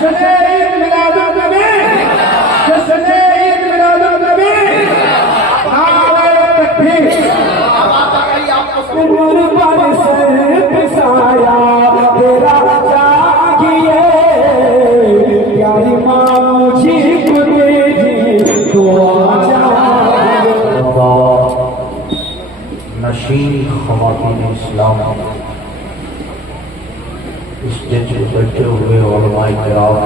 جشن عید میلاد النبی، جشن عید میلاد النبی، نعرہ تکبیر۔ قربان سے پسایا تیرا چاہیے، پیاری ماں مجھے کو تیری دعا چاہیے۔ نشین خواتین اسلام، اسٹیج پہ بیٹھے ہوئے علماء کرام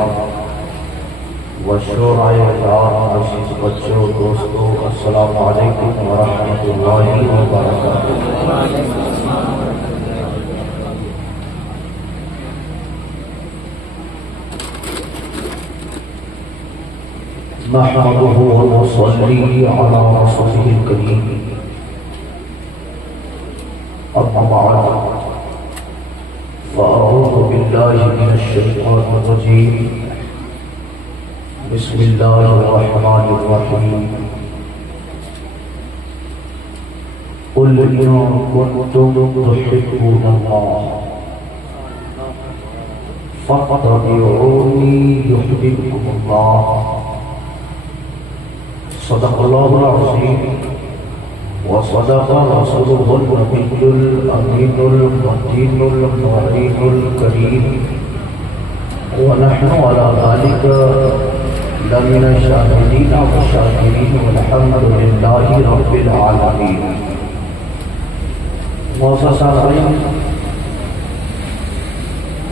و شورائے احترام، عزیز بچوں، دوستوں، السلام علیکم ورحمۃ اللہ وبرکاتہ۔ نحمده ونصلي على رسوله الكريم، أما بعد فأعوذ بالله من الشيطان الرجيم، بسم الله الرحمن الرحيم، قل إن كنتم تحبون الله فاتبعوني يحببكم الله، صدق الله العظيم وصدق رسوله النبي الأمين المتين المعين الكريم، ونحن على ذلك لمن الشاهدين والشاكرين، والحمد لله رب العالمين۔ معزز سامعین،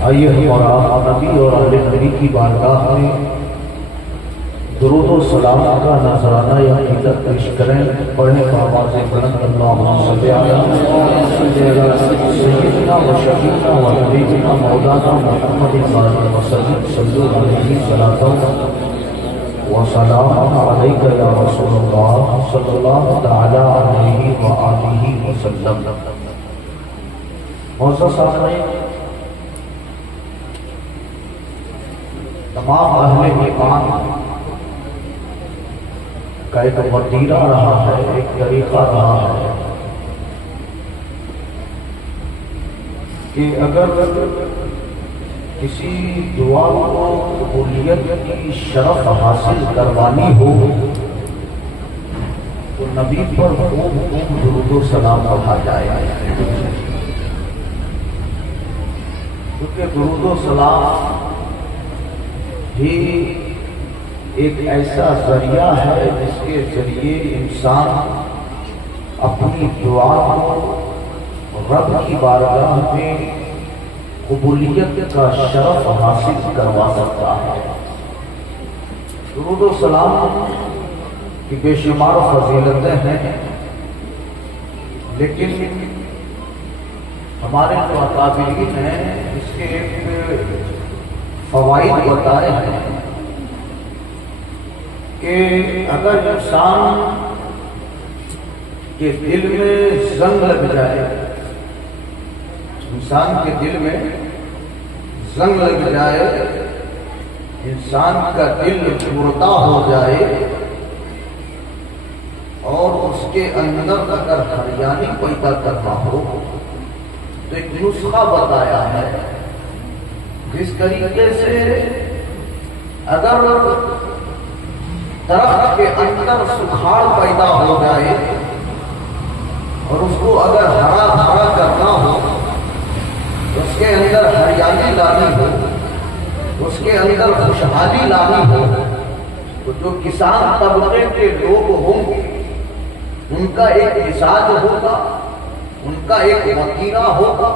آئیے ہمارا نبی اور آل نبی کی بارگاہ میں درود و سلام کا نذرانہ یا عقیدت پیش کریں۔ پڑھیں آواز بلند، اللہم صلی علی سیدنا و شفیعنا و حبیبنا مولانا محمد وسلم، صلو علیہ صلاۃ و سلام علیک یا رسول اللہ صلی اللہ تعالی علیہ وآلہ وسلم۔ معزز سامعین، تمام اہل ایمان کا ایک وتیرہ رہا ہے، ایک طریقہ رہا ہے کہ اگر کسی دعا کو قبولیت کی شرف حاصل کروانی ہو تو نبی پر خوب درود و سلام پڑھا جائے، کیونکہ درود و سلام ہی ایک ایسا ذریعہ ہے جس کے ذریعے انسان اپنی دعا کو رب کی بارگاہ میں قبولیت کا شرف حاصل کروا سکتا ہے۔ درود و سلام کی بے شمار فضیلتیں ہیں، لیکن ہمارے جو اکابرین ہیں اس کے ایک فوائد بتائے ہیں کہ اگر انسان کے دل میں زنگ لگ جائے، انسان کے دل میں زنگ لگ جائے، انسان کا دل مردہ ہو جائے اور اس کے اندر اگر ہریانی پیدا کرنا ہو تو ایک نسخہ بتایا ہے جس طریقے سے اگر درخت کے اندر سکھاڑ پیدا ہو جائے اور اس کو اگر ہرا بھرا کرنا ہو، اس کے اندر ہریالی لانی ہو، اس کے اندر خوشحالی لانی ہو، تو جو کسان طبقے کے لوگ ہوں گے ان کا ایک مزاج ہوگا، ان کا ایک وتیرہ ہوگا،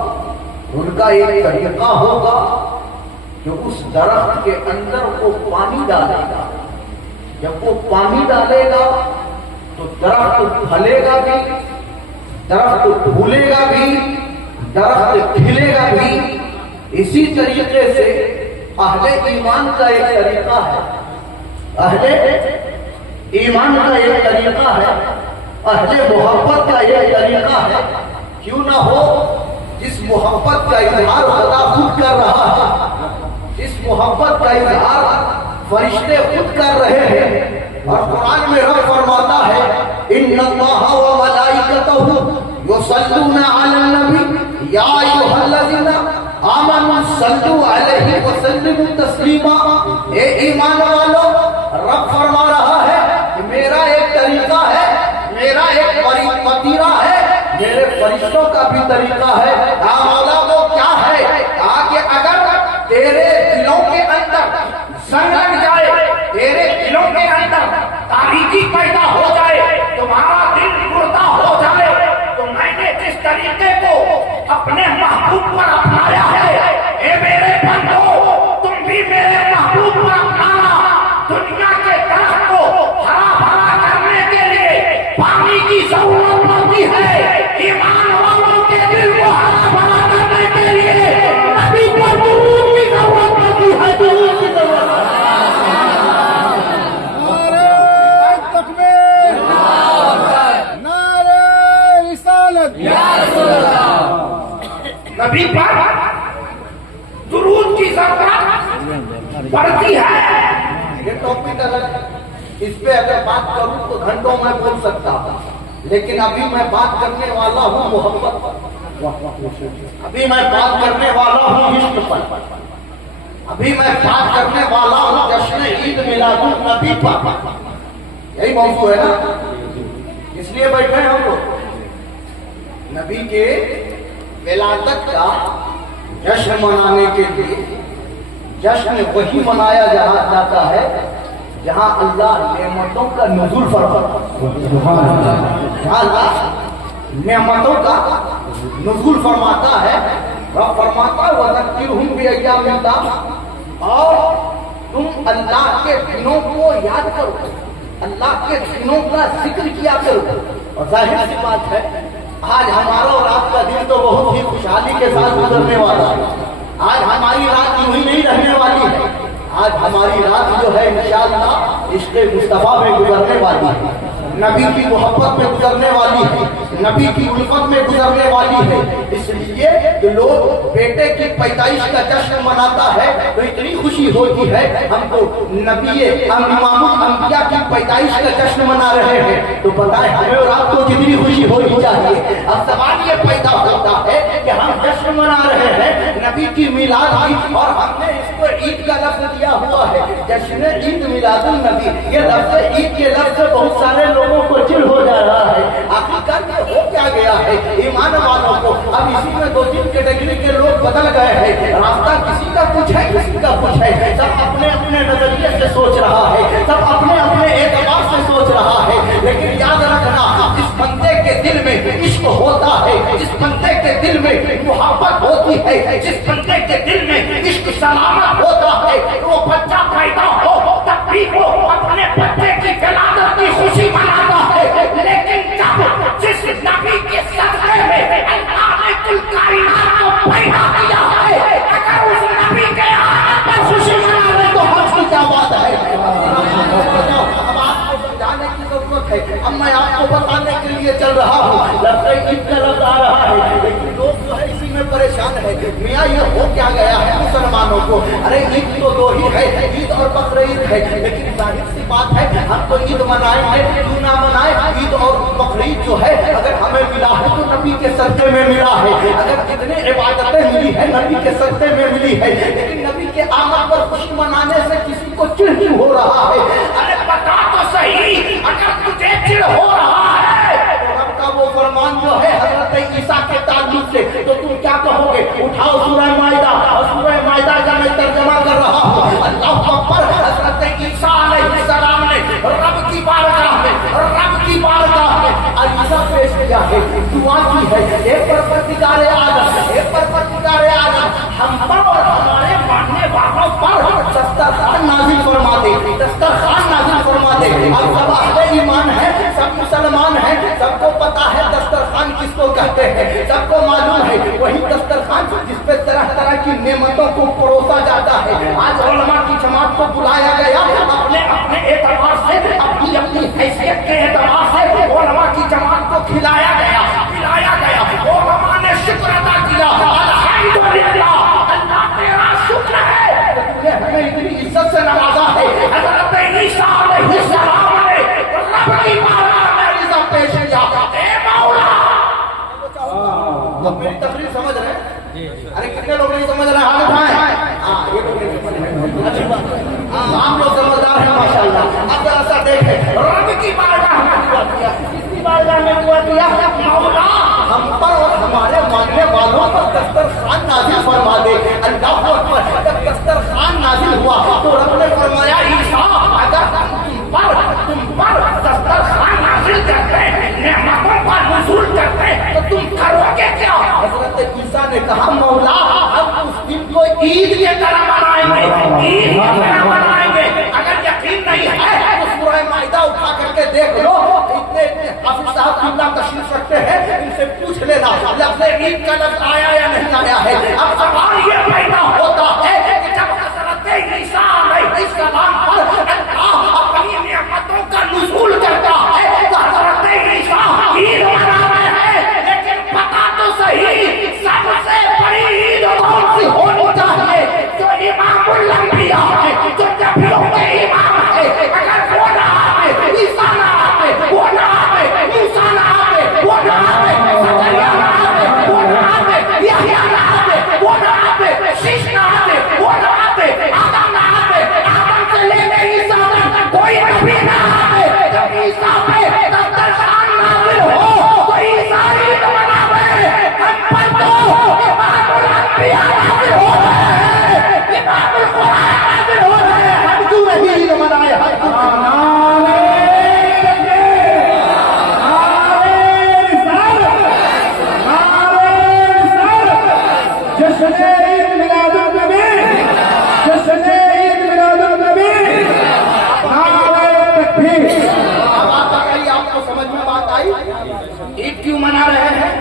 ان کا ایک طریقہ ہوگا کہ اس درخت کے اندر وہ پانی ڈالے گا۔ جب وہ پانی ڈالے گا تو درخت پھلے گا بھی، درخت پھولے گا بھی، درخت کھلے گا بھی۔ اسی طریقے سے اہل ایمان کا ایک طریقہ ہے، اہل ایمان کا ایک طریقہ ہے، اہل محبت کا ایک طریقہ ہے۔ کیوں نہ ہو جس محبت کا اظہار خدا خود کر رہا ہے، جس محبت کا اظہار فرشتے خود کر رہے ہیں، اور قرآن میں رب فرماتا ہے ان اللہ وملائکتہ یصلون علی النبی یا ایھا الذین آمنوا सल्लु अलैहि वसल्लम तस्लीमा। ए ईमान वालो, रब फरमा रहा है कि मेरा एक तरीका है, मेरा एक वतीरा है, मेरे फरिश्तों का भी तरीका है। मौला वो क्या है? आगे अगर तेरे दिलों के अंदर जंग लग जाए, तेरे दिलों के अंदर तारीकी पैदा हो जाए, तुम्हारा दिल मुर्दा हो जाए, तो मैंने जिस तरीके को अपने महबूब पर अपनाया है, ए मेरे बंदो, तुम भी मेरे महबूब पर अपनाना। दुनिया के दरख्त को हरा भरा करने के लिए पानी की जरूरत पड़ती है, ईमान वालों के दिल को हरा भरा करने के लिए नबी पर दुरूद की जरूरत पड़ती है, दुरूद की जरूरत। नबी पर दुरूद की जरूरत पड़ती है। ये टॉपिक अलग है, इस पे अगर बात करूं तो घंटों में बोल सकता हूं, लेकिन अभी मैं बात करने वाला हूं मोहब्बत पर, अभी मैं बात करने वाला हूं इश्क पर, अभी मैं बात करने वाला हूं जश्न ईद मिलादुन नबी पर। यही मौजूद है ना, इसलिए बैठे हैं हम लोग। नबी के विलादत का जश्न मनाने के लिए, जश्न वही मनाया जाता है जहां अल्लाह नेमतों का नुज़ूल फरमाता है, जहां अल्लाह नेमतों का नुज़ूल फरमाता है। वह फरमाता है वज़क्किरहुम बिअय्यामिल्लाह, और तुम अल्लाह के दिनों को याद करो, अल्लाह के दिनों का जिक्र किया करो। और जाहिर सी बात है, आज हमारा और आपका दिन तो बहुत ही खुशहाली के साथ गुजरने वाला है। आज हमारी रात यूं ही नहीं रहने वाली है, आज हमारी रात जो है इंशाअल्लाह इश्क़े मुस्तफा में गुजरने वाली है, नबी की मोहब्बत में गुजरने वाली है, नबी की उल्फत में गुजरने वाली है। इसलिए जो लोग बेटे की पैदाइश का जश्न मनाता है तो इतनी खुशी होती है, हमको नबी इमामुल अंबिया की पैदाइश का जश्न मना रहे हैं, तो बताएं हमें और आपको कितनी खुशी होनी चाहिए। अब सवाल ये पैदा होता है कि हम जश्न मना रहे हैं नबी की मिलाद की, और हमने इसको ईद का लफ्ज दिया हुआ है, जश्न ईद मिलादुन नबी। ये लफ्ज ईद के लफ्ज से बहुत सारे लोगों को चिढ़ हो जा रहा है। आखिरकार हो क्या गया है ईमान वालों को? अब इसी में दो तीन कैटेगरी के लोग बदल गए हैं, रास्ता किसी का कुछ है, किसी का कुछ है, सब अपने अपने नजरिए से सोच रहा है, सब अपने अपने एतबार से सोच रहा है। लेकिन याद रखना, जिस बंदे के दिल में इश्क होता है, जिस बंदे के दिल में मोहब्बत होती है, जिस बंदे के दिल में इश्क सलामत होता है, वो बच्चा पैदा हो तब भी वो अपने बच्चे की विलादत की खुशी मनाता है। लेकिन जब जिस नबी के सदक़े में अल्लाह ने कुल कायनात को पैदा किया है, अगर उस नबी के आने पर खुशी मना रहे तो हज की क्या बात है? अब आपको समझाने की जरूरत है, अब मैं आपको बताने के लिए चल रहा हूँ। लफ्ज़ ईद का लफ्ज़ आ रहा है, लेकिन लोग जो है इसी में परेशान है। मियाँ ये हो क्या गया है मुसलमानों को? अरे ईद तो दो ही है, ईद और बकरीद है, लेकिन जाहिर सी बात है हम तो ईद मनाएंगे, क्यों ना मनाए? ईद और बकरीद जो है अगर हमें मिला है तो नबी के सदक़े में मिला है, अगर जितने इबादतें मिली है नबी के सदक़े में मिली है। लेकिन नबी के आमद पर खुशी मनाने से किसी को चिढ़ क्यों हो रहा है? अरे बता तो सही, अगर तुझे चिढ़ हो रहा है तो रब का वो फरमान जो है हज़रत ईसा के ताल्लुक से, तो तुम क्या कहोगे? उठाओ सूरह माइदा, और सूरह माइदा का मैं तर्जुमा कर रहा हूँ। अल्लाह अकबर, हज़रत ईसा अलैहिस्सलाम ने रब की बारगाह में अरीज़ा पेश किया है, दुआ की है, एक परवरदिगारे आलम, एक परवरदिगारे आलम हम पर और हमारे मानने वालों पर दस्तरखान नाज़िल फरमा दे, दस्तरखान नाज़िल फरमा दे। अब सब अहले ईमान है, सब मुसलमान है, सबको पता है दस्तरखान किसको कहते हैं, सबको मालूम है वही दस्तरखान जिस पे तरह तरह की नेमतों को परोसा जाता है। आज उलमा की जमात को बुलाया गया, अपने अपने एतबार से, अपनी अपनी हैसियत के एतबार से उलमा की जमात को खिलाया गया, पिलाया गया। उलमा ने शुक्र अदा किया, अल्हम्दुलिल्लाह, अल्लाह तेरा शुक्र है, तूने हमें इतनी इज्जत से नवाजा है। हज़रत ईसा अलैहिस्सलाम ने रब की बारगाह में अरीज़ा पेश किया, ए मौला। अब मेरी तकरीर समझ रहे हैं? अरे कितने लोग लोग नहीं समझ रहे, हाथ उठाएं। ये लोग नहीं समझ रहे, आप लोग समझदार हैं माशाअल्लाह। अब जरा सा देखें, रब की बारगाह में दुआ किया, किसकी बारगाह में दुआ किया? मौला हम पर और हमारे मानने वालों पर दस्तरखान नाजिल फरमा दे। अल्लाह अकबर। जब दस्तरखान नाजिल हुआ तो रब ने फरमाया, ईसा अगर तुम पर दस्तरखान नाजिल करते, नेमतों पर नुज़ूल करते, तो तुम करोगे क्या? हज़रत ईसा ने कहा, मौला हम उस दिन को ईद के तरह मनाएंगे, ईद की तरह मनाएंगे। अगर यकीन नहीं है तो सूरह माइदा उठा करके देख लो, इतने हाफिज साहब कितना तशरीफ रखते हैं, इनसे पूछ लेना लफ्ज़ ईद का लफ्ज़ आया या नहीं आया है। अब सवाल ये पैदा होता है कि जब हज़रत ईसा अलैहिस्सलाम पर अल्लाह अपनी नेमतों का नुज़ूल करता है तो हज़रत ईसा ईद मना रहे हैं, लेकिन पता तो सही सबसे बड़ी ईद कौन सी होनी चाहिए? जो इमामुल अंबिया है, जो नबियों के इमाम है। अगर वो ना आए, ईसा ना आए, वो ना आए, मूसा ना आए, वो ना आए, ज़करिया ना आए, वो ना आए, यहया ना आए, वो ना आए, शीश ना आए, वो ना आए, आदम ना आए, आदम से लेके ईसा तक कोई नबी ना आए। जब ईसा पे दस्तरखान नाज़िल हो तो ईसा ईद मनावे, हम पर तो इमामुल अंबिया नाज़िल हो रहे हैं, इमामुल कुरान नाज़िल हो रहे हैं, हम क्यों नहीं ईद मनाए? ईद क्यों मना रहे हैं?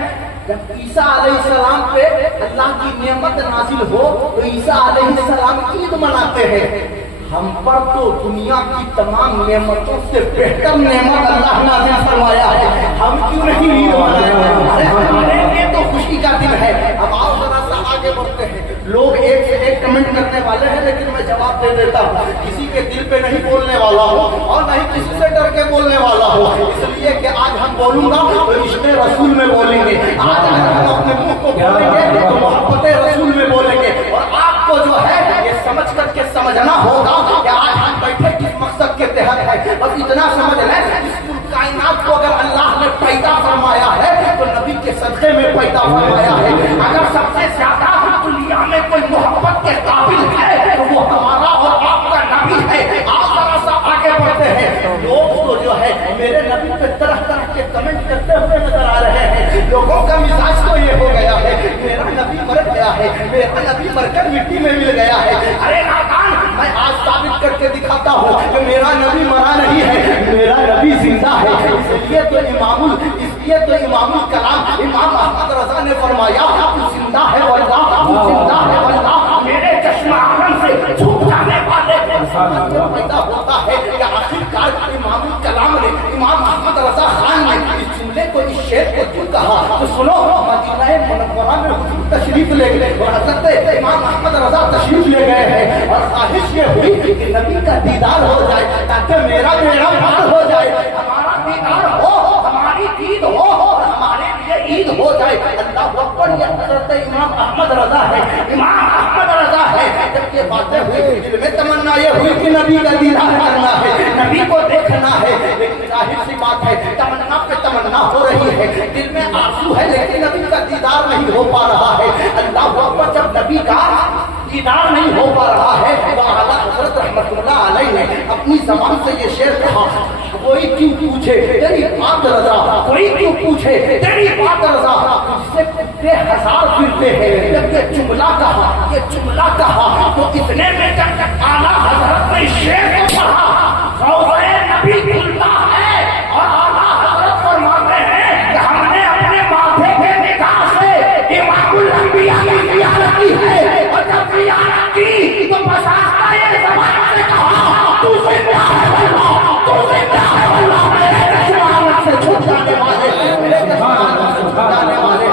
जब ईसा अलैहिस्सलाम पे अल्लाह की नेमत नाजिल हो तो ईसा अलैहिस्सलाम ईद मनाते हैं। हम पर तो दुनिया की तमाम नेमतों से बेहतर नेमत अल्लाह नाजिल फरमाया है, हम क्यों नहीं ईद मनाएंगे? अरे हमारे लिए तो खुशी का दिन है। अब आओ जरा सा आगे बढ़ते हैं। लोग एक से एक कमेंट करने वाले हैं, लेकिन मैं जवाब दे देता हूँ। किसी के दिल पे नहीं बोलने वाला हूँ और नहीं किसी से डर के बोलने वाला हूँ, इसलिए कि आज हम बोलूंगा तो इश्क़ रसूल में बोलेंगे। आज अगर हम अपने मुंह को बोलेंगे तो मोहब्बत रसूल में बोलेंगे। और आपको जो है ये समझ करके समझना होगा कि आज हम बैठे किस मकसद के तहत है। बस इतना समझ लें, इस कायनात को अगर अल्लाह ने पैदा फरमाया है तो नबी के सदक़े में पैदा फरमाया है। अगर सबसे ज्यादा दुनिया में कोई मोहब्बत के काबिल है तो वो हमारा और आपका नबी है। आप जरा सा आगे बढ़ते हैं। लोग तो जो है मेरे नबी पे तरह तरह के कमेंट करते हुए नजर आ रहे हैं। लोगों का मिजाज तो ये हो गया है, मेरा नबी मर गया है, मेरा नबी मरकर मिट्टी में मिल गया है। अरे नादान, मैं आज साबित करके दिखाता हूँ कि मेरा नबी मरा नहीं है, मेरा नबी जिंदा है। इसलिए तो इमामुल कलाम इमाम अहमद रजा ने फरमाया, तू जिंदा है वल्लाह, तू जिंदा है वल्लाह। मेरे चश्मा आलम से झुक जाने वाले पैदा होता है कि आखिरकार इमामुल कलाम ने, इमाम अहमद रजा खान ने इस जुमले को, इस शेर को क्यों कहा? तो सुनो, मदीना मुनव्वरा में हुजूर तशरीफ ले गए और हज़रत इमाम अहमद रजा तशरीफ ले गए हैं और ख्वाहिश ये हुई कि नबी का दीदार हो जाए ताकि मेरा बेड़ा पार हो जाए, हमारा दीदार हो, हमारी ईद हो, हमारे लिए ईद हो जाए। अल्लाह अकबर। ये हज़रत इमाम अहमद रजा है, इमाम अहमद रजा है। जब ये बातें हुई दिल में तमन्ना ये हुई कि नबी का दीदार करना है, नबी को देखना है। लेकिन जाहिर सी बात है, तमन्ना पे तमन्ना हो रही है, दिल में आंसू है, लेकिन नबी का दीदार नहीं हो पा रहा है। अल्लाह अकबर। जब नबी का दीदार नहीं हो पा रहा है तो आला हज़रत रहमतुल्लाह अलैह ने अपनी जबान से ये शेर कहा, कोई क्यों पूछे तेरी बात रजा, कोई क्यों पूछे तेरी बात रजा, तुझसे कुत्ते हजार फिरते हैं। जब ये जुमला कहा तो इतने में जब आला हज़रत ने शेर को पढ़ा, ग़ौसे नबी खुलता है और आला हज़रत फरमाते हैं कि हमने अपने माथे के निगाह से इमामुल अंबिया की ज़ियारत की है। और जब ज़ियारत की तो बस आस्ता ये ज़बान से कहा, तू जिंदा है वल्लाह, तू जिंदा है वल्लाह। मेरे जवान से छूट जाने वाले, मेरे जवान से छूट जाने वाले।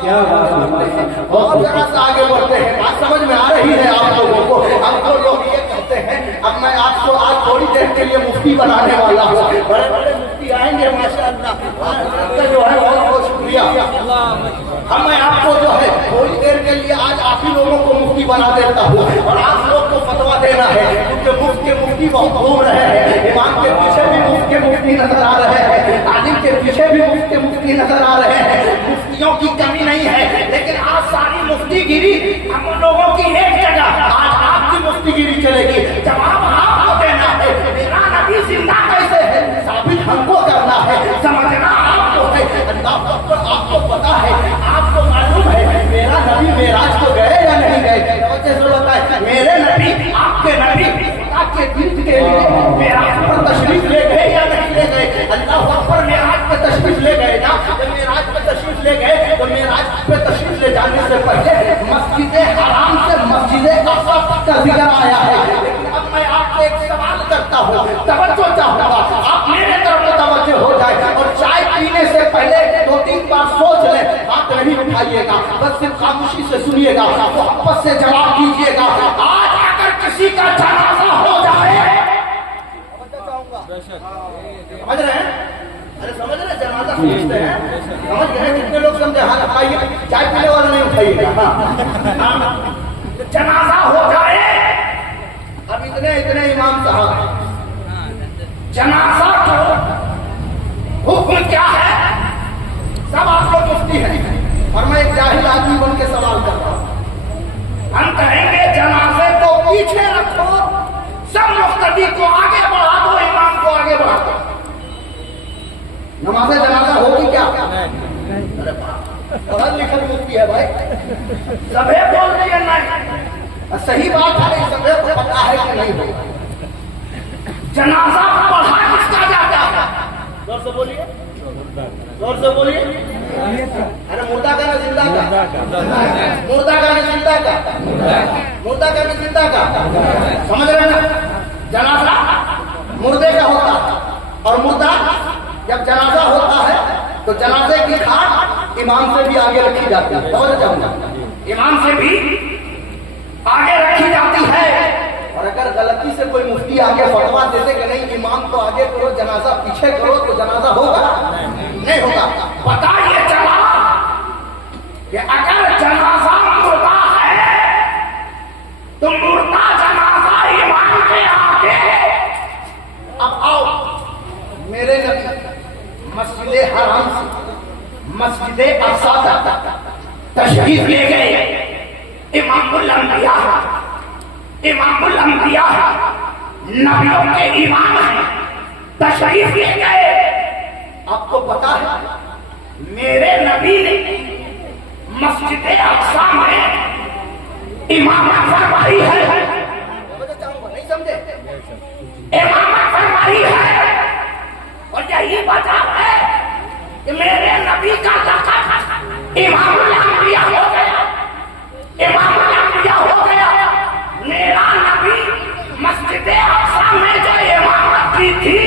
क्या बात है। और जरा सा आगे बढ़ते हैं, बात समझ में आ रही है आप लोगों को? अब तो लोग ये कहते हैं, अब मैं आपको आज थोड़ी देर के लिए मुफ्ती बनाने वाला हूँ। बड़े बड़े मुफ्ती आएंगे माशाअल्लाह, जो है बहुत बहुत शुक्रिया। अब मैं आपको जो है थोड़ी देर के लिए आज बना देता हूँ और आप लोग को फतवा देना है, क्योंकि मुफ्त के मुफ्ती बहुत घूम रहे हैं, इमाम के पीछे भी मुफ्त के मुफ्ती नजर आ रहे हैं, आलिम के पीछे भी मुफ्त के मुफ्ती नजर आ रहे हैं। मुफ्तियों की कमी नहीं है, लेकिन आज सारी मुफ्तीगिरी हम लोगों की एक जगह, आज आपकी मुफ्तीगिरी चलेगी। जवाब आपको देना है, मेरा नबी जिंदा कैसे है साबित हमको करना है, समझना आपको है। अल्लाह अकबर, आपको पता है, आपको मालूम है मेरा नबी मेराज को गए या नहीं गए? मेरे नबी आपके नबी आपके दिल के लिए मेराज पर तशरीफ ले गए या नहीं ले गए? अल्लाह अकबर, मेराज पे तशरीफ ले गए ना? जब मेराज पे तशरीफ ले गए तो मेराज पे तशरीफ ले जाने से पहले मस्जिद हराम से मस्जिद अक़सा का जिक्र आया है। लेकिन अब मैं आपसे एक सवाल करता हूँ, तवज्जो चाहूंगा, आप मेरे तरफ तवज्जो हो जाए और चाय पीने से पहले 2-3 बार सोच ले, बात नहीं उठाइएगा, बस सिर्फ खामोशी से सुनिएगा, मोहब्बत से जवाब दीजिएगा। आज अगर किसी का जनाजा हो जाए, समझ रहे हैं? अरे समझ रहे, जनाजा समझते हैं, समझ गए? कितने लोग समझे? हाथ उठाइए, चाय पीने वाला नहीं उठाइएगा। हाँ, जनाजा हो जाए, अब इतने इमाम साहब, जनाजा को हुक्म क्या है? सब आप लोग मुफ्ती हैं और मैं एक जाहिल आदमी बन के सवाल कर रहा हूं। हम कहेंगे जनाजे को पीछे रखो, सब मुफ्ती को आगे बढ़ा दो, इमाम को आगे बढ़ा दो। नमाज़े जनाजा होगी क्या? अरे पढ़ा लिखा मुफ्ती है भाई, सभी बोल रही है नहीं, सही बात है, सभी को पता है कि नहीं होगा। जनाजा पढ़ा किसका जाता है? जोर से बोलिए, जोर से बोलिए। अरे मुर्दा का ना जिंदा का? मुर्दा का ना जिंदा का? मुर्दा का ना जिंदा का? समझ रहे ना? जनाजा मुर्दे का होता है और मुर्दा जब जनाजा होता है तो जनाजे की खाट इमाम से भी आगे रखी जाती है। समझ जाऊंगा, इमाम से भी आगे रखी जाती है। और अगर गलती से कोई मुफ्ती आगे फतवा देते कि नहीं इमाम को आगे करो, जनाजा पीछे करो, तो जनाजा होगा? नहीं होगा। पता ये चला कि अगर जनाजा मुर्दा है तो मुर्दा जनाजा इमाम के आगे। अब आओ, मेरे नबी मस्जिद हराम से मस्जिद अक़सा तक तशरीफ ले गए। इमामुल अंबिया, इमामुल अंबिया नबियों के इमाम हैं, तशरीफ ले गए। आपको पता है मेरे नबी ने मस्जिद अक़सा में इमामत फरमाई है। नहीं समझे? इमामत फरमाई है और यही वजह है कि मेरे नबी का लक़ब इमामुल अंबिया हो गया, इमामुल अंबिया हो गया। मेरा नबी मस्जिद अक़सा में जो इमामत की थी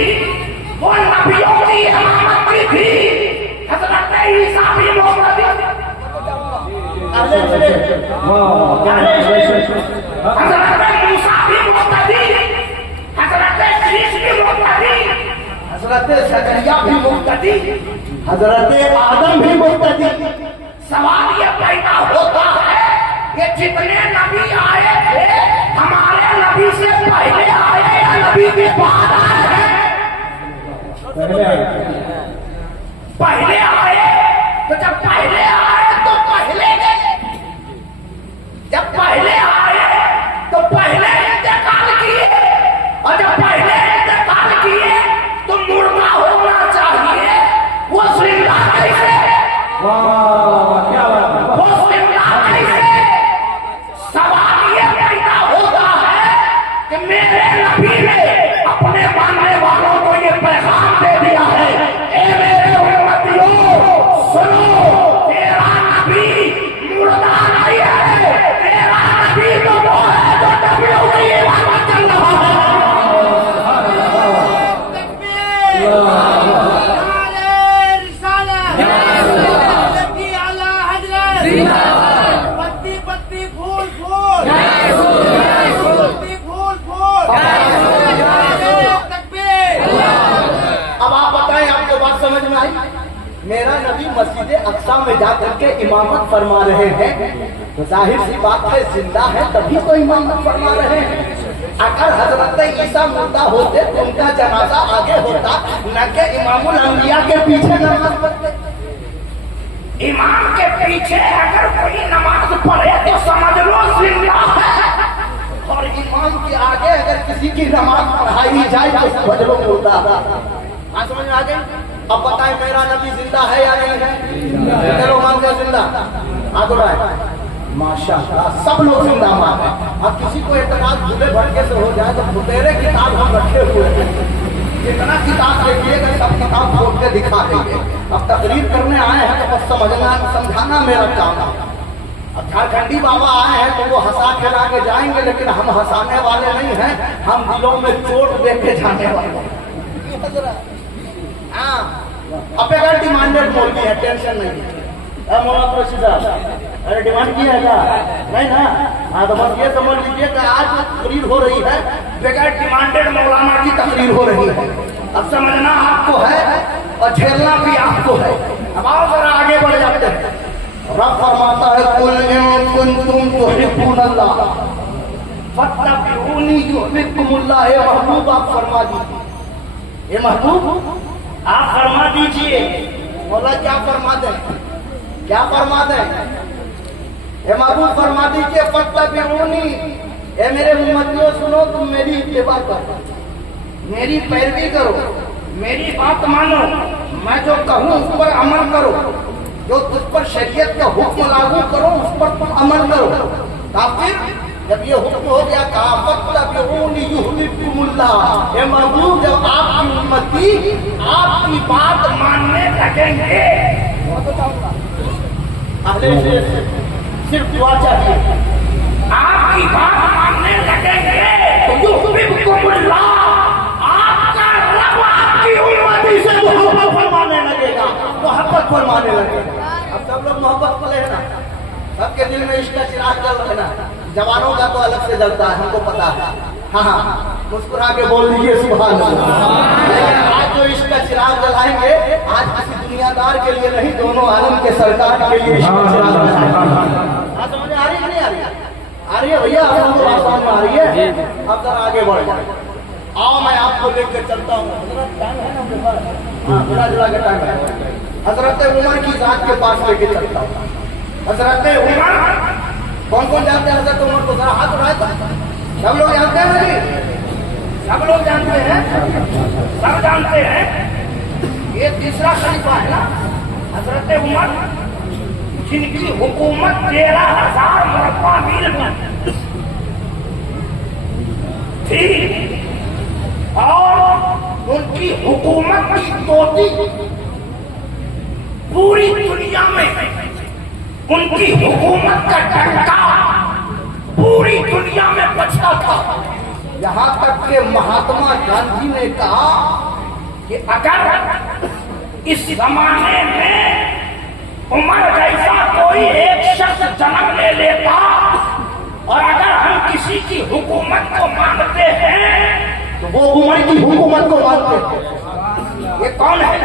वो नबियों की इमामत की थी। हज़रत ईसा भी मुक़्तदी, हज़रत मूसा भी मुक़्तदी, हज़रत शीश भी मुक़्तदी, हज़रत ज़करिया भी मुक़्तदी, हज़रत आदम भी मुक़्तदी। सवाल ये पैदा होता है कि जितने नबी आए थे हमारे नबी से पहले आए या नबी के बाद आए हैं? पहले आए। तो जब पहले आए तो पहले गए, जब पहले आए तो पहले इंतकाल किए, और जब पहले इंतकाल किए तो मुर्दा होना चाहिए, वो जिंदा कैसे? क्या बात है, वो जिंदा कैसे? सवाल ये पैदा होता है कि मेरे नबी ने अपने मानने वालों को ये पैगाम दे दिया है, ए मेरे उम्मतियों सुनो, तेरा नबी मुर्दा नहीं है, तेरा नबी तो वो है जो नबियों की इबादत कर रहा है। समझ में आई? मेरा नबी मस्जिद अक़सा में जाकर के इमामत फरमा रहे हैं तो जाहिर सी बात है जिंदा है तभी तो इमामत फरमा रहे हैं। अगर हजरत ईसा मुर्दा होते तो उनका जनाजा आगे होता, न कि इमामुल अंबिया के पीछे नमाज पढ़ते। इमाम के पीछे अगर कोई नमाज पढ़े तो समझ लो जिंदा है, और इमाम के आगे अगर किसी की नमाज पढ़ाई जाए तो समझ लो मुर्दा। हाँ, समझ में आ गई? अब बताएं मेरा नबी जिंदा है या नहीं है? चलो मानते हैं जिंदा, हाथ उठाए। माशाअल्लाह, सब लोग जिंदा माने। अब किसी को एतराज भूले भटके से हो जाए तो फुटेरे किताब हम रखे हुए हैं, जितना किताब देखिएगा सब किताब खोल के दिखा देंगे। अब तकरीर करने आए हैं तो बस समझना समझाना मेरा काम है। अब झारखंडी बाबा आए हैं तो वो हंसा खिला के जाएंगे, लेकिन हम हंसाने वाले नहीं हैं, हम दिलों में चोट दे के जाने वाले हैं। हाँ, अपेगा डिमांडेड मौलवी है, टेंशन नहीं है। मौलाना कुरैशी साहब, अरे डिमांड किया है क्या? नहीं ना? हाँ, तो बस ये समझ लीजिए कि आज तकरीर हो रही है, बगैर डिमांडेड मौलाना की तकरीर हो रही है। अब समझना आपको है और झेलना भी आपको है। अब आओ जरा आगे बढ़ जाते हैं। रब फरमाता है, कुल इन कुंतुम तुहिब्बूनल्लाह फत्तबिऊनी युहिब्बुकुमुल्लाह। ये महबूब आप फरमा दीजिए, ये महबूब आप फरमा दीजिए। मौला क्या फरमा दें? क्या फरमा दें? ए महबूब फरमा दीजिए, फत्तबिऊनी, ए मेरे उम्मतियों सुनो, तुम मेरी इत्तिबा करो, मेरी पैरवी करो, मेरी बात मानो, मैं जो कहूँ उस पर अमल करो, जो तुझ पर शरीयत का हुक्म लागू करो उस पर तुम अमल करो। काफिर जब ये हुक्म हो गया, कहा फत्तबिऊनी युहिब्बुकुमुल्लाह। ए महबूब जब आपकी उम्मती आपकी बात मानने लगेंगे, सिर्फ दुआ चाहिए, आपकी बात मानने लगेंगे तो युहिब्बुकुमुल्लाह, आपका रब आपकी उम्मती से मोहब्बत फरमाने लगेगा, मोहब्बत फरमाने लगेगा। अब सब लोग मोहब्बत वाले हैं ना, सबके दिल में इश्क का चिराग जल रहा है ना। जवानों का तो अलग से जलता है, हमको पता है। हाँ, मुस्कुरा के बोल दीजिए सुभान अल्लाह। आज जो इश्क का चिराग जलाएंगे, आज किसी दुनियादार के लिए नहीं, दोनों आलम के सरकार के लिए इश्क का चिराग जलाएंगे। हाँ, समझ आ रही है नहीं आ रही है? आ रही है भैया, आप लोगों को आसान में आ रही है। अब जरा आगे बढ़ जाए, आओ मैं आपको लेकर चलता हूँ। हाँ, जुड़ा जुड़ा के टाइम है। हजरत उमर की जात के पास लेके चलता हूँ। हजरत उमर, कौन कौन जानते हैं हजरत उमर को? जरा हाथ उठाए तो सब लोग जानते हैं नहीं? सब लोग जानते हैं, सब जानते हैं। ये तीसरा खलीफा है ना हजरत उमर, जिनकी हुकूमत 13,000 मुरब्बा मील में थी, और उनकी हुकूमत की तोती पूरी दुनिया में, उनकी हुकूमत का डंका पूरी दुनिया में बचता था। यहाँ तक के महात्मा गांधी ने कहा कि अगर इस जमाने में उमर जैसा कोई एक शख्स जन्म ले लेता, और अगर हम किसी की हुकूमत को मानते हैं तो वो उमर की हुकूमत को मानते हैं। ये कौन है?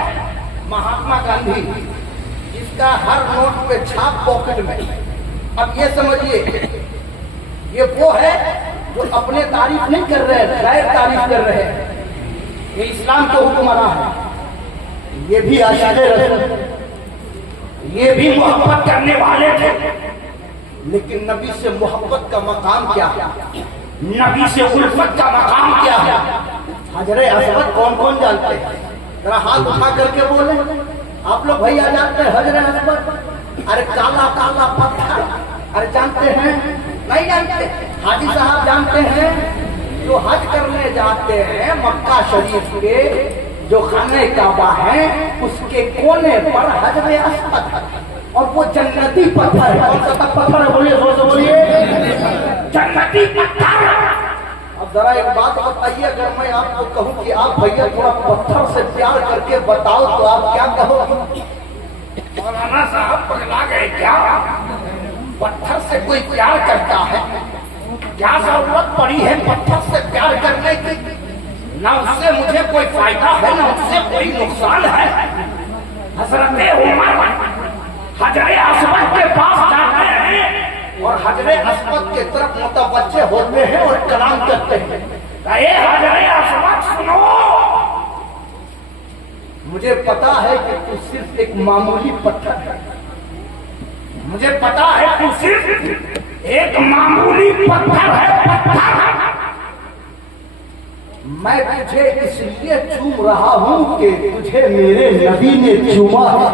महात्मा गांधी, जिसका हर नोट पे छाप पॉकेट में। अब ये समझिए, ये वो है जो अपने तारीफ नहीं कर रहे, गैर तारीफ कर रहे हैं। ये इस्लाम के हुक्मरान है, ये भी आशिक़ रसूल, ये भी मोहब्बत करने वाले थे। लेकिन नबी से मोहब्बत का मकाम क्या है? नबी से उल्फत का मकाम क्या है? हजरे अस्वद कौन कौन जानते हैं? जरा हाथ उठा करके बोले। आप लोग भैया जानते हैं हजरे अस्वद? अरे काला काला पत्थर, अरे जानते हैं? नहीं जानते? हाजी साहब जानते हैं? जो हज करने जाते हैं मक्का शरीफ के जो खाने काबा है, उसके कोने पर हजरे अस्वद है, और वो जन्नती पत्थर है। कौन सा पत्थर है? बोलिए, जोर से बोलिए। जन्नती पत्थर। अब जरा एक बात बताइए, अगर मैं आपको कहूं कि आप भैया थोड़ा पत्थर से प्यार करके बताओ तो आप क्या कहोगे? मौलाना साहब पगला गए क्या? पत्थर से कोई प्यार करता है? क्या जरूरत पड़ी है पत्थर से प्यार करने की? ना उससे मुझे कोई फायदा है, ना उससे कोई नुकसान है। हजरत उमर हजरे अस्वद के पास जाते हैं اور حجر اسود کے طرف متوجہ ہوتے ہیں اور کلام کرتے ہیں کہ اے حجر اسود سنو، مجھے پتا ہے کہ تو صرف ایک معمولی پتھر ہے، مجھے پتا ہے تو صرف ایک معمولی پتھر ہے، پتھر۔ میں تجھے اس لیے چوم رہا ہوں کہ تجھے میرے نبی نے چوما ہے۔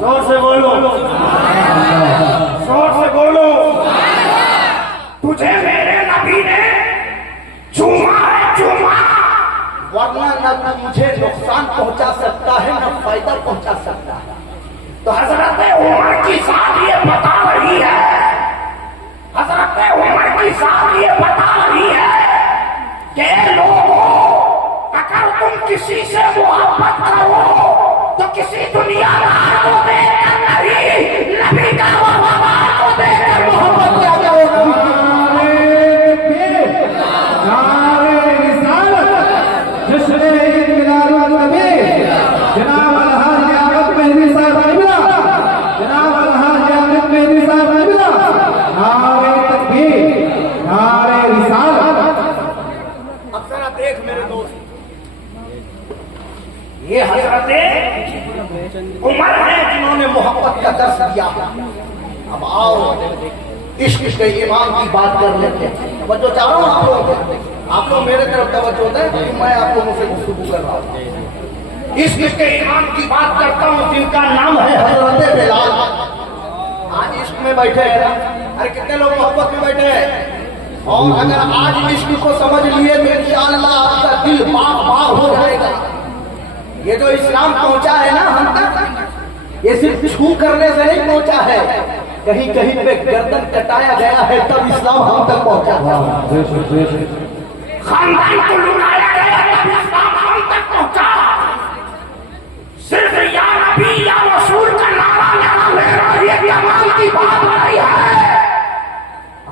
زور سے بولو، زور سے بولو، تجھے میرے نبی نے چوما ہے، چوما، ورنہ نہ تو مجھے نقصان پہنچا سکتا ہے نہ فائدہ پہنچا سکتا ہے۔ تو حضرت عمر کی ذات یہ بتا رہی ہے، حضرت عمر کی ذات یہ بتا رہی ہے کہ لوگوں، اگر تم کسی سے محبت کرو تو کسی دنیا دار کو دیکھ کر نہیں، نبی کا وفادار کو دیکھ کر محبت کیا کرو گے۔ جناب الحاج عابد مہدی صاحب قبلہ، جناب الحاج عابد مہدی صاحب قبلہ، نعرہ تکبیر، نعرہ رسالت۔ اب ذرا دیکھ میرے دوست، یہ حضرت عمر ہیں جنہوں نے محبت کا درس دیا۔ اب آؤ عشق کے امام کی بات کر لیتے ہیں۔ توجہ چاہ رہا ہوں آپ لوگ میرے طرف توجہ دیں کہ میں آپ لوگوں سے گفتگو کر رہا ہوں۔ عشق کے امام کی بات کرتا ہوں جن کا نام ہے حضرت بلال۔ آج عشق میں بیٹھے ہیں، ارے کتنے لوگ محبت میں بیٹھے ہیں، اور اگر آج عشق کو سمجھ لیے تو انشاءاللہ آپ کا دل باغ باغ ہو جائے گا۔ یہ جو اسلام پہنچا ہے نا ہم تک، یہ صرف چھو کرنے سے نہیں پہنچا ہے، کہیں کہیں پہ گردن کٹایا گیا ہے تب اسلام ہم تک پہنچا، خاندان کو لٹایا گیا تب اسلام ہم تک پہنچا۔ صرف یا نبی یا رسول کا نعرہ لگا یہ کمال کی بات نہیں ہے،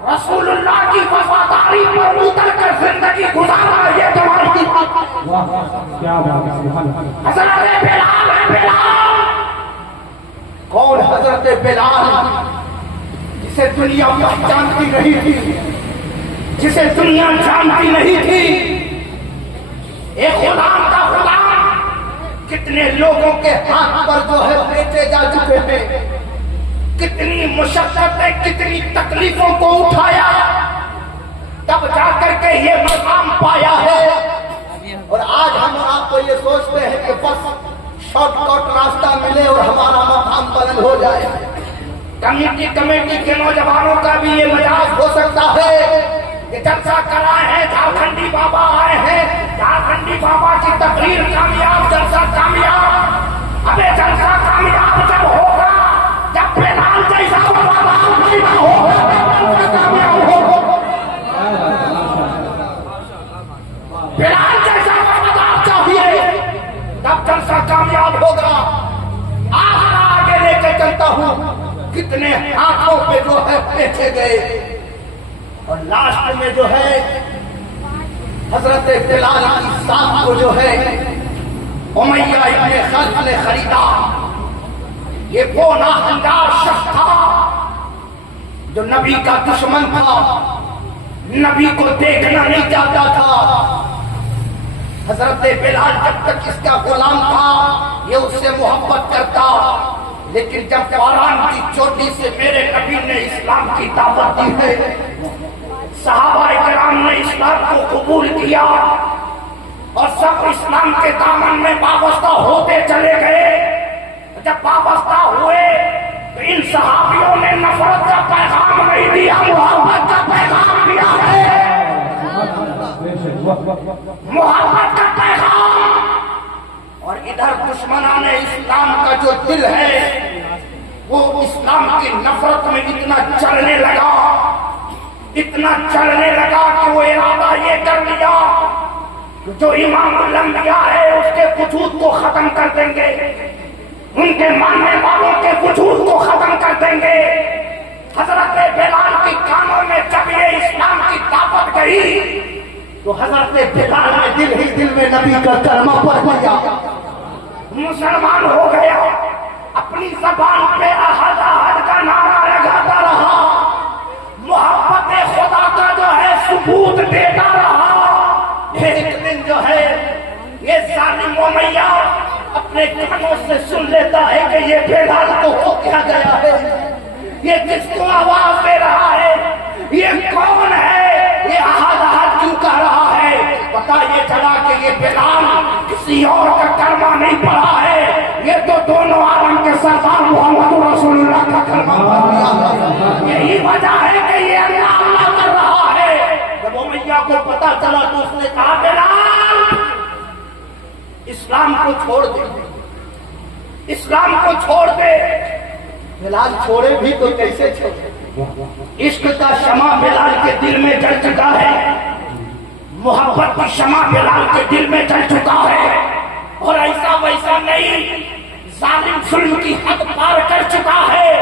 رسول اللہ کی وفاداری پر اتر کر زندگی گزارنا یہ کمال کی بات ہے۔ حضرت بلال ہے، بلال کون؟ حضرت بلال جسے دنیا پہچانتی نہیں تھی، جسے دنیا جانتی نہیں تھی، ایک غلام کا غلام کتنے لوگوں کے ہاتھ پر جو ہے بیچے جا چکے ہیں، کتنی مشقتیں، کتنی تکلیفوں کو اٹھایا، تب جا کر کے یہ مقام پایا ہے۔ اور آج ہم آپ کو یہ سوچتے ہیں کہ بس شارٹ کٹ راستہ ملے اور ہمارا مقام بلند ہو جائے۔ کمیٹی کے نوجوانوں کا بھی یہ مزاج ہو سکتا ہے کہ جلسہ کرائے ہیں، جھارکھنڈی بابا آئے ہیں، جھارکھنڈی بابا کی تقریر کامیاب، جلسہ کامیاب۔ ابے جلسہ کامیاب جب ہوگا جب بلال جیسا وفادار پیدا ہوگا، جلسہ کامیاب ہوگا۔ بلال جیسا وفادار چاہیے تب جلسہ کامیاب ہوگا۔ آگے لے کے چلتا ہوں، کتنے ہاتھوں پہ جو ہے بیچے گئے، اور لاسٹ میں جو ہے حضرت بلال کی ذات کو جو ہے امیہ ابن خلف نے خریدا۔ یہ وہ ناہنگار شخص تھا جو نبی کا دشمن تھا، نبی کو دیکھنا نہیں چاہتا تھا۔ حضرت بلال جب تک اس کا غلام تھا یہ اس سے محبت کرتا، لیکن جب باران کی چوٹی سے میرے نبی نے اسلام کی دعوت دی ہے، صحابہ کرام نے اسلام کو قبول کیا اور سب اسلام کے دامن میں وابستہ ہوتے چلے گئے۔ جب وابستہ ہوئے تو ان صحابیوں نے نفرت کا پیغام نہیں دیا، محبت کا پیغام دیا ہے، محبت کا پیغام۔ اور ادھر دشمنان اسلام کا جو دل ہے وہ اسلام کی نفرت میں اتنا چلنے لگا، اتنا چلنے لگا کہ وہ ارادہ یہ کر لیا جو امام الانبیاء ہے اس کے وجود کو ختم کر دیں گے، ان کے ماننے والوں کے وجود کو ختم کر دیں گے۔ حضرت بلال کی کانوں میں جب یہ اسلام کی دعوت گئی تو حضرت بلال نے دل ہی دل میں نبی کا کلمہ پڑھ لیا، مسلمان ہو گیا، اپنی زبان پہ احد احد کا नारा लगाता रहा, मोहब्बत खुदा का जो है सबूत देता रहा। एक दिन जो है ये जालिम उमैया अपने कानों से सुन लेता है कि ये बेलाल को हो क्या गया है, ये किसको आवाज दे रहा है, ये कौन है, ये आहद आहद क्यों कह रहा है। पता ये चला कि ये बेलाल किसी और का कलमा नहीं पढ़ा है, ये तो दोनों आलम के सरदार मोहम्मद रसूलुल्लाह का कलमा पढ़ लिया। यही वजह है कि ये अल्लाह अल्लाह कर रहा है। जब उमैया को पता चला तो उसने कहा बेलाल इस्लाम को छोड़ दे, इस्लाम को छोड़ दे। बेलाल छोड़े भी तो कैसे छोड़े, इश्क का शमा बेलाल के दिल में जल चुका है, मोहब्बत का शमा बेलाल के दिल में जल चुका है। और ऐसा वैसा नहीं, जालिम जुल्म की हद पार कर चुका है,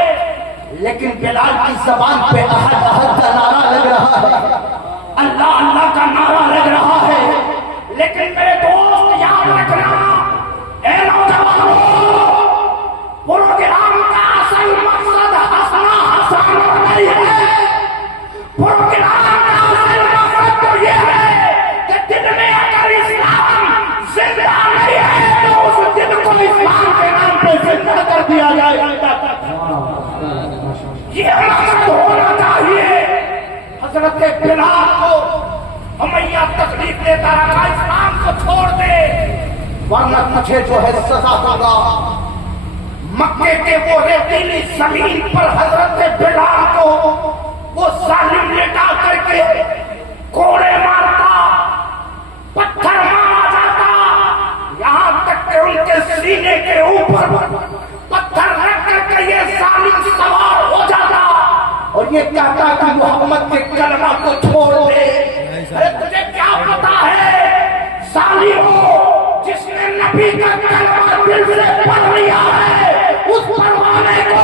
लेकिन बेलाल की जबान पे अहद अहद का नारा लग रहा है, अल्लाह अल्लाह का नारा लग रहा है। लेकिन मेरे दोस्त याद रखना, ए नौजवानों, प्रोग्राम का असल मकसद हंसना हंसाना नहीं है। प्रोग्राम का असल मकसद तो ये है कि दिन में अगर इस्लाम जिंदा नहीं है तो उस दिन को इस्लाम के नाम पे जिंदा कर दिया जाए। ये मकसद होना चाहिए। हजरत बिलाल को उमैया तकलीफ देता रहा, इस्लाम को छोड़ दे वरना तुझे जो है सजा होगा। मक्के के वो रेतीली जमीन पर हजरत बिलाल को वो जालिम लेटा करके कोड़े मारता, पत्थर मारा जाता, यहाँ तक कि उनके सीने के ऊपर पत्थर रख करके ये जालिम सवार हो जाता और ये कहता कि मोहम्मद के कलमा को छोड़ दे। अरे तुझे क्या पता है जालिमों, जिसने नबी का कलमा दिल से पढ़ लिया है उस परवाने को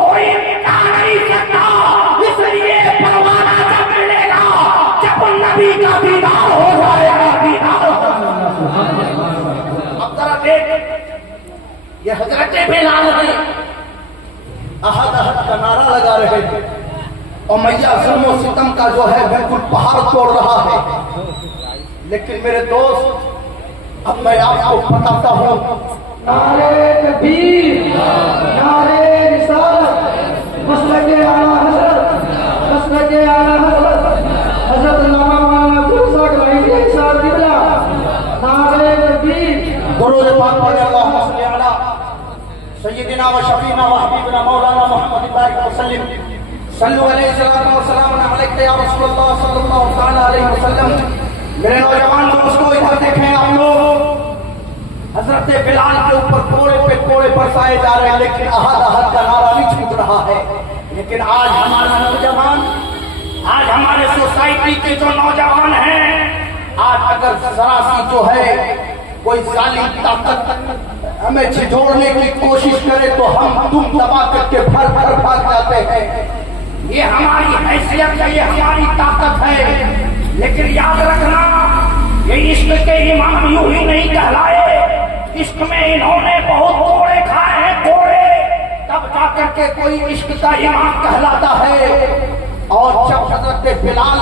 कोई मिटा नहीं सकता। इसलिए परवाना जब मिलेगा जब नबी का दीदार हो जाएगा, दीदार। अब जरा देख, ये हजरत बिलाल है, अहद अहद का नारा लगा रहे थे, उमैया जुल्म सितम का जो है बिल्कुल पहाड़ तोड़ रहा है। लेकिन मेरे दोस्त, अब मैं आपको बताता हूँ, नारे तकबीर, नारे रिसालत, मसलके आला हज़रत, मसलके आला हज़रत, हज़रत मौलाना गुलजार महंगे साहब किबला, नारे तकबीर। दुरूद पाक पढ़े, अल्लाहुम्मा सल्ली अला सय्यिदिना व शफीना व हबीबिना मौलाना मुहम्मद बारिक वसल्लम, सल्लु अलैहि सल्लल्लाहु व सल्लम अलैका या रसूलल्लाह सल्लल्लाहु तआला अलैहि वसल्लम। मेरे नौजवान दोस्तों, इधर देखें आप लोग, हजरत बिलाल के ऊपर कोड़े पे कोड़े बरसाए जा रहे हैं, लेकिन अहद अहद का नारा नहीं छूट रहा है। लेकिन आज हमारा नौजवान, आज हमारे सोसाइटी के जो नौजवान हैं, आज अगर जरा सी जो है कोई जालिम ताकत हमें झिझोड़ने की कोशिश करे तो हम तुम दबा करके भर भर भाग जाते हैं। ये हमारी हैसियत है, ये हमारी ताकत है। लेकिन याद रखना, ये इश्क के इमाम यूं ही नहीं कहलाए, इश्क में इन्होंने बहुत कोड़े खाए हैं, कोड़े, तब जाकर के कोई इश्क का इमाम कहलाता है। और जब हजरत बिलाल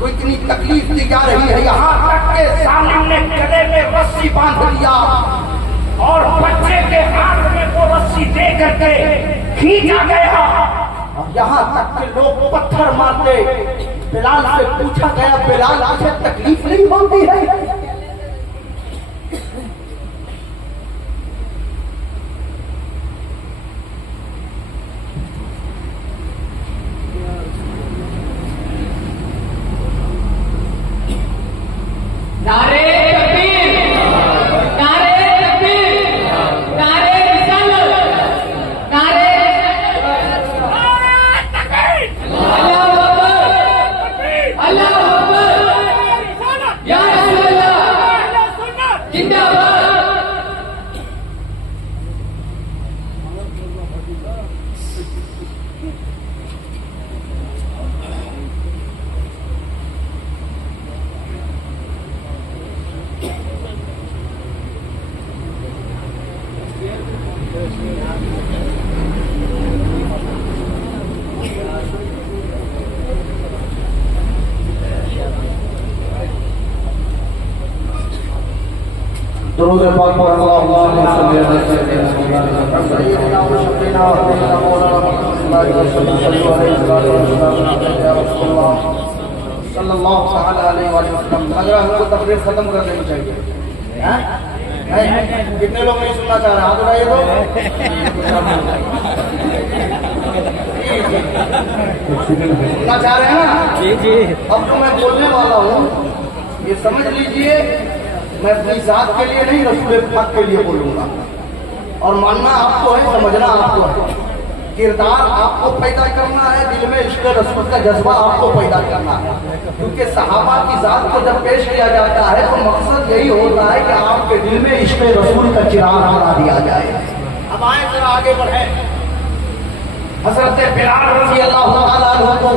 को इतनी तकलीफ दी जा रही है, यहाँ तक के जालिम ने गले में रस्सी बांध दिया और बच्चे के हाथ में वो रस्सी दे करके खींचा गया। और यहाँ तक के लोग पत्थर मारते। बिलाल से पूछा गया, बिलाल तुझे तकलीफ नहीं होती है? नारे तकबीर, नारे तकबीर, नारे रिसालत, नारे अल्लाहू अकबर, अल्लाहू अकबर, या रसूल अल्लाह। درود پاک پر اللهم صل على سيدنا وشفينا ونبينا مولانا محمد صلی اللہ تعالی علیہ وسلم. اگر ہم کو تقریر ختم کر دینی چاہیے. کتنے لوگ نہیں سننا چاہ رہے ہیں؟ ہاتھ اٹھائیے تو سننا چاہ رہے ہیں نا؟ جی جی. اب تو میں بولنے والا ہوں، یہ سمجھ لیجئے میں اپنی ذات کے لیے نہیں رسول پاک کے لیے بولوں گا. اور ماننا آپ کو ہے، سمجھنا آپ کو ہے. کردار آپ کو پیدا کرنا ہے، دل میں عشق رسول کا جذبہ آپ کو پیدا کرنا ہے. کیونکہ صحابہ کی ذات کو جب پیش کیا جاتا ہے تو مقصد یہی ہوتا ہے کہ آپ کے دل میں عشق رسول کا چراغ بنا دیا جائے. اب آئیں ذرا آگے بڑھیں. حضرت بلال رضی اللہ تعالیٰ عنہ کو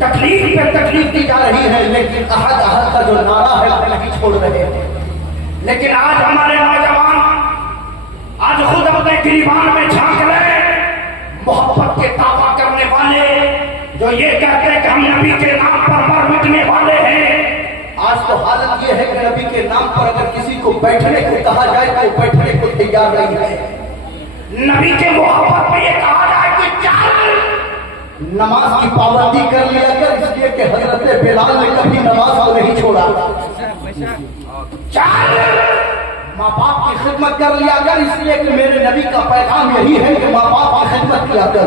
تکلیف پہ تکلیف دی جا رہی ہے، لیکن احد احد کا جو نعرہ ہے وہ نہیں چھوڑ رہے ہیں. لیکن آج ہمارے نوجوان آج خود اپنے گریبان میں جھانک رہے ہیں. محبت کے دعویٰ کرنے والے جو یہ کہتے ہیں کہ ہم نبی کے نام پر مر مٹنے والے ہیں. آج تو حالت یہ ہے کہ نبی کے نام پر اگر کسی کو بیٹھنے کو کہا جائے تو بیٹھنے کو تیار نہیں ہے. نبی کے محبت میں یہ کہا جائے کہ چل نماز کی پابندی کر لیا کر، اس لیے کہ حضرت بلال نے کبھی نماز کو نہیں چھوڑا. چل ماں باپ کی خدمت کر لیا کر، اس لیے کہ میرے نبی کا پیغام یہی ہے کہ ماں باپ کی خدمت کیا کر.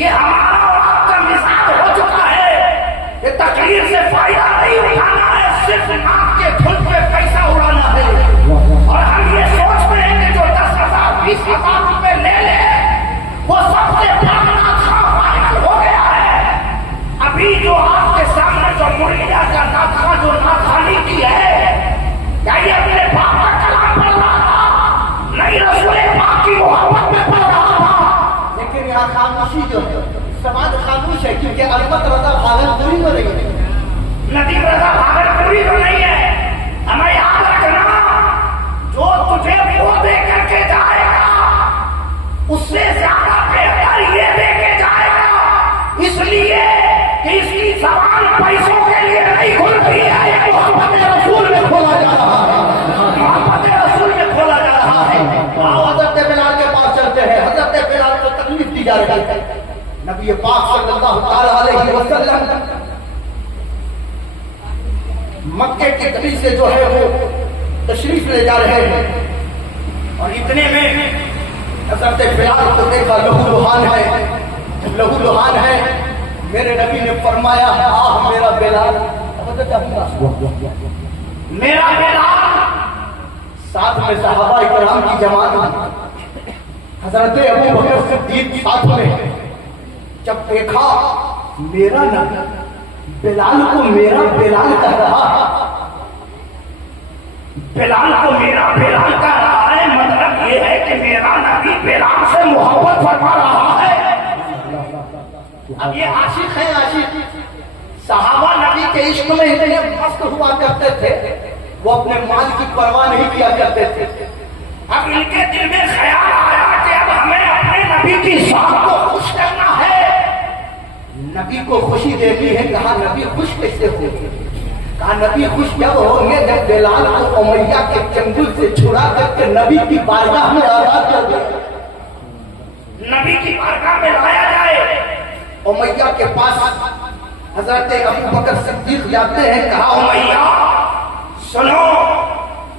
یہ ہمارا اور آپ کا مثال ہو چکا ہے کہ تقریر سے فائدہ نہیں اٹھانا ہے، صرف نام کے دھن پہ پیسہ اڑانا ہے. اور ہم یہ سوچ رہے ہیں کہ جو 10,000 20,000 روپے لے لے وہ سب سے بھاگنا تھا فائنل ہو گیا ہے. ابھی جو آپ کے سامنے جو مریا کا ناخا جو ناخانی کی ہے، کیا یہ اپنے باپ کا کلام پڑھ رہا تھا؟ نہیں، رسول پاک کی محبت میں پڑھ رہا تھا. لیکن یہاں خاموشی جو ہے، سماج خاموش ہے، کیونکہ البت رضا بھاگل پوری ہو رہی ہے. ندیم رضا بھاگل پوری تو نہیں ہے. ہمیں یاد رکھنا، جو تجھے وہ دے کر کے جائے گا اس سے زیادہ بہتر یہ دے کے جائے گا، اس لیے کہ اس کی زبان پیسوں کے لیے نہیں کھلتی ہے، محبت رسول میں کھولا جا رہا ہے. محبت رسول میں کھولا جا رہا ہے. آؤ حضرت بلال کے پاس چلتے ہیں. حضرت بلال کو تکلیف دی جا رہی ہے. نبی پاک صلی اللہ تعالی علیہ وسلم مکے کی گلی سے جو ہے وہ تشریف لے جا رہے ہیں، اور اتنے میں حضرت بلال کو دیکھا لہو لہان ہے. جب لہو لہان ہے، میرے نبی نے فرمایا آہ میرا بلال. میرا بلال. ساتھ میں صحابہ کرام کی جماعت، حضرت ابو بکر صدیق ساتھ میں. جب دیکھا میرا نبی بلال کو میرا بلال کہہ رہا، بلال کو میرا بلال کہہ رہا ہے، مطلب یہ ہے کہ میرا نبی بلال سے محبت فرما رہا ہے. اب یہ عاشق ہے عاشق. صحابہ نبی کے عشق میں اتنے مست ہوا کرتے تھے، وہ اپنے مال کی پرواہ نہیں کیا کرتے تھے. اب ان کے دل میں خیال آیا کہ اب ہمیں اپنے نبی کی ذات کو خوش کرنا ہے. نبی کو خوشی دیتی ہے. کہا نبی خوش کیسے ہو؟ کہا نبی خوش جب ہوں گے جب بلال کو امیہ کے چنگل سے چھڑا کر کے نبی کی بارگاہ میں آزاد کر دے. نبی کی بارگاہ میں لایا جائے. امیہ کے پاس حضرت ابو بکر صدیق جاتے ہیں. کہا امیہ سنو،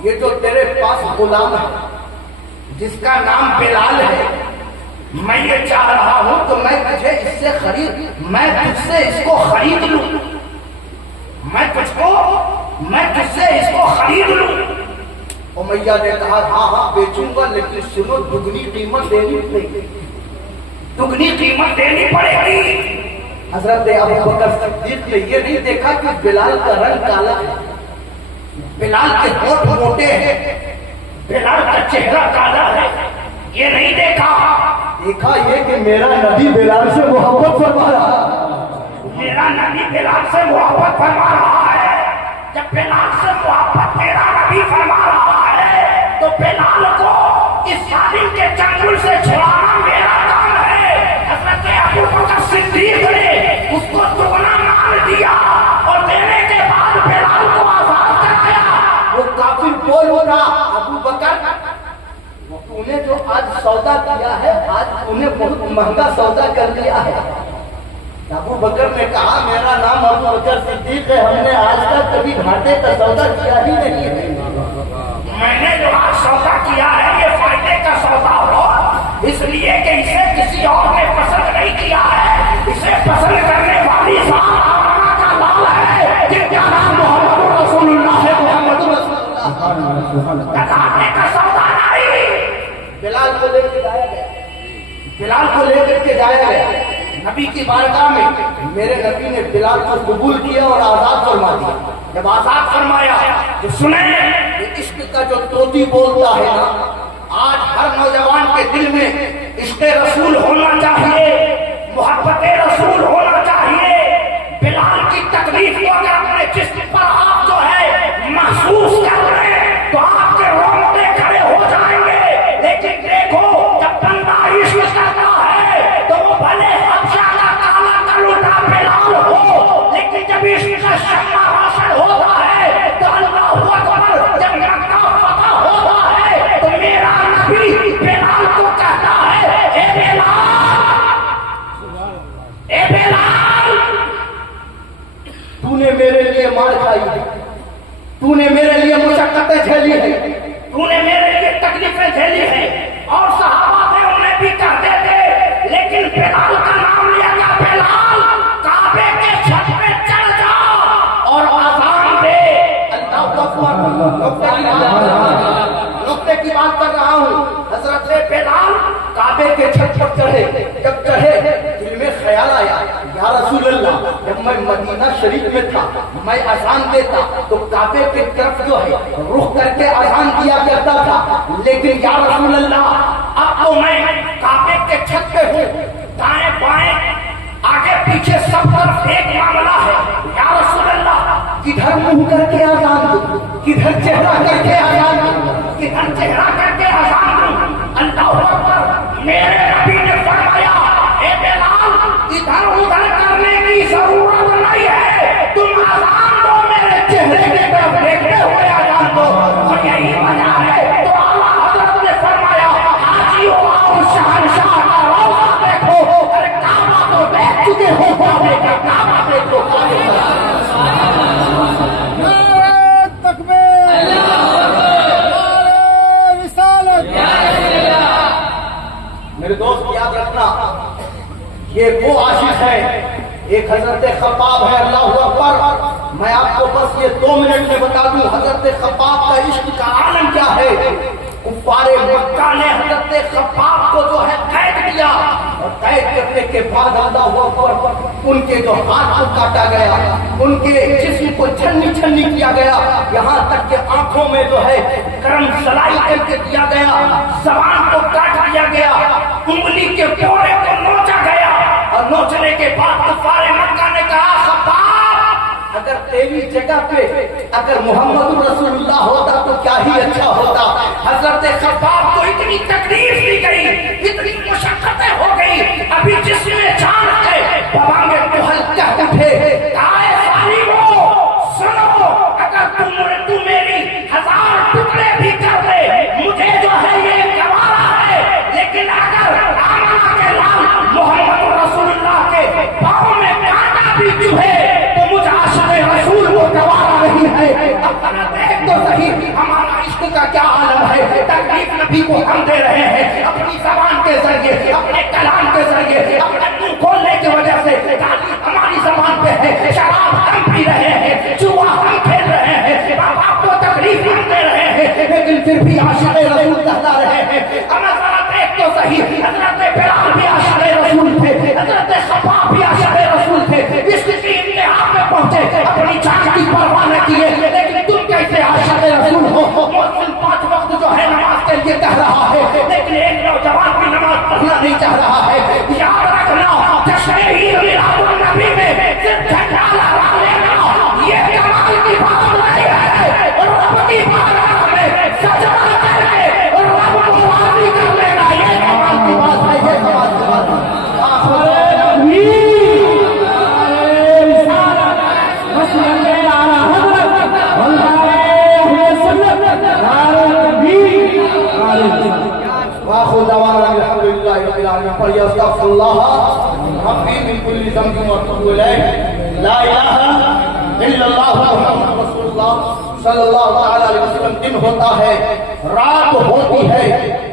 یہ جو تیرے پاس غلام ہے جس کا نام بلال ہے، میں یہ چاہ رہا ہوں تو میں تجھے اس سے میں تجھ سے اس کو خرید لوں. میں تجھ سے اس کو خرید لوں. امیہ نے کہا ہاں ہاں بیچوں گا، لیکن سنو دگنی قیمت دینی پڑے گی. دگنی قیمت دینی پڑے گی. حضرت ابو بکر صدیق نے یہ نہیں دیکھا کہ بلال کا رنگ کالا ہے، بلال کے ہونٹ موٹے ہیں، بلال کا چہرہ کالا ہے، یہ نہیں دیکھا. دیکھا یہ کہ میرا نبی بلال سے محبت فرما رہا ہے. میرا نبی بلال سے محبت فرما رہا ہے. جب بلال سے محبت میرا نبی فرما رہا ہے تو بلال کو اس ظالم کے چنگل سے چھڑانا میرا کام ہے. حضرت ابو بکر صدیق نے اس کو دگنا مال دیا اور دینے کے بعد بلال کو آزاد کر دیا. وہ کافر بول اٹھا سودا کیا ہے آج تم نے بہت مہنگا سودا کر لیا ہے. ابو بکر نے کہا میرا نام ابو بکر صدیق ہے, ہم نے آج تک کبھی گھاٹے کا سودا کیا ہی نہیں ہے. میں نے جو آج سودا کیا ہے یہ فائدے کا سودا ہو, اس لیے کہ اسے کسی اور نے پسند نہیں کیا ہے, اسے پسند کرنے والی ذات آمنہ کا لال ہے جن کا نام محمد رسول اللہ ہے. محمد رسول اللہ گھاٹے کا سودا نہیں. بلال کو لے کے جایا گیا, بلال کو لے کر کے جایا گیا نبی کی بارگاہ میں. میرے نبی نے بلال کو قبول کیا اور آزاد فرما دیا. جب آزاد فرمایا تو سنیں, عشق کا جو طوطی بولتا ہے نا, آج ہر نوجوان کے دل میں عشق رسول ہونا چاہیے, محبت رسول ہونا چاہیے. بلال کی تکلیف کو اگر اپنے جسم پر آپ جو ہے محسوس کر لیں تو آپ کے رونگٹے کھڑے ہو جائیں گے. لیکن دیکھو جب بندہ عشق کرتا ہے تو وہ بھلے حبشہ کا کالا کلوٹا بلال ہو, لیکن جب عشق کا شمع روشن ہوتا ہے تو اللہ اکبر, جب مکہ فتح ہوتا ہے تو میرا نبی بلال کو کہتا ہے اے بلال, اے بلال, تو نے میرے لیے مار کھائی ہے, تو نے میرے لیے مشقتیں جھیلی ہے, تو نے میرے لیے تکلیفیں جھیلی ہیں. اور صحابہ تھے انہیں بھی کہتے تھے, لیکن بلال کا نام لیا گیا. بلال کعبے کے چھت پہ چڑھ جا اور اذان دے. اللہ اکبر. نقطے کی بات کر رہا ہوں. حضرت بلال کعبے کے چھت پر چڑھے, جب چڑھے دل میں خیال آیا یا رسول اللہ, جب میں مدینہ شریف میں تھا میں اذان دیتا تو کعبے کی طرف جو ہے رخ کر کے اذان دیا کرتا تھا, لیکن یا رسول اللہ اب تو میں کعبے کے چھت پہ ہوں, دائیں بائیں آگے پیچھے سب طرف ایک معاملہ ہے. یا رسول اللہ کدھر منہ کر کے اذان دوں, کدھر چہرہ کر کے اذان دوں, کدھر چہرہ کر کے اذان دوں. اللہ اکبر. میرے نبی نے فرمایا اے بلال ادھر ادھر کرنے کی ضرورت نہیں ہے, تم اذان دو میرے چہرے کی طرف دیکھتے ہوئے اذان دو. اور یہی وجہ ہے تو اعلیٰ حضرت نے فرمایا حاجیو آؤ شہنشاہ کا روضہ دیکھو. ارے کعبہ تو دیکھ چکے ہو, کعبہ دیکھو. میرے دوست یاد رکھنا, یہ وہ عاشق ہے, ایک حضرت خباب ہے. اللہ اکبر. میں آپ کو بس یہ 2 منٹ میں بتا دوں حضرت خباب کا عشق کا عالم کیا ہے. کفار مکہ نے حضرت خباب کو جو ہے قید کیا, اور قید کرنے کے بعد اللہ اکبر ان کے جو ہاتھ کو کاٹا گیا, ان کے جسم کو چھلنی چھلنی کیا گیا, یہاں تک کہ آنکھوں میں جو ہے کرم سلائی کر کے دیا گیا, زبان کو کاٹ دیا گیا, انگلی کے پورے کو نوچا گیا. اور نوچنے کے بعد کفار مکہ نے کہا خباب اگر تیری جگہ پہ اگر محمد رسول اللہ ہوتا تو کیا ہی اچھا ہوتا. حضرت خباب کو اتنی تکلیف دی گئی, اتنی مشقتیں ہو گئی, ابھی جس میں جان ہے بابا میں توہل کہہ اٹھے کہا ظالمو سنو, اگر تم میری 1000 ٹکڑے بھی کر دے مجھے جو ہے یہ گوارا ہے, لیکن اگر آمنہ کے لال محمد رسول اللہ کے پاؤں میں کانٹا بھی چبھے تو مجھے عاشق رسول کو گوارا نہیں ہے. اپنا دیکھ تو صحیح ہمارا عشق کا کیا عالم ہے. تکلیف نبی کو ہم دے رہے ہیں اپنی زبان کے ذریعے, اپنے کلام کے ذریعے, اپنے منہ کھولنے کی وجہ سے. ہماری زبان پہ ہے, شراب ہم پی رہے ہیں, جوا ہم کھیل رہے ہیں, باپ آپ کو تکلیف ہم دے رہے ہیں, لیکن پھر بھی عاشق رسول کہلا رہے ہیں. ہمیں ذرا دیکھ تو صحیح, حضرت بلال بھی عاشق رسول تھے, حضرت خباب بھی عاشق رسول تھے, اس کی انتہا پہ پہنچے, اپنی جان کی پرواہ نہ کیے, لیکن تم کیسے عاشق رسول ہو. مؤذن 5 وقت جو ہے نماز کے لیے کہہ رہا ہے, لیکن ایک نوجوان بھی نماز پڑھنا نہیں چاہ رہا ہے. یاد رکھنا تشریح میلاد النبی میں صرف جھنڈا لہرا لینا یہ کمال کی بات نہیں ہے, اور رب کی بارگاہ میں سجدہ کر کے اور رب کو راضی کر لینا یہ کمال کی بات ہے. یہ کمال رب العالمین پڑھیے استغفر اللہ ربی من کل ذنب واتوب الیہ لا الہ الا اللہ محمد رسول اللہ صلی اللہ تعالی علیہ وسلم. دن ہوتا ہے رات ہوتی ہے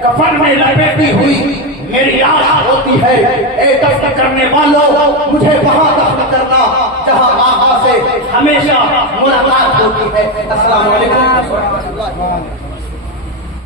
کفن میں لپیٹی ہوئی میری لاش ہوتی ہے. اے دفن کرنے والوں مجھے وہاں دفن کرنا جہاں آقا سے ہمیشہ ملاقات ہوتی ہے. السلام علیکم.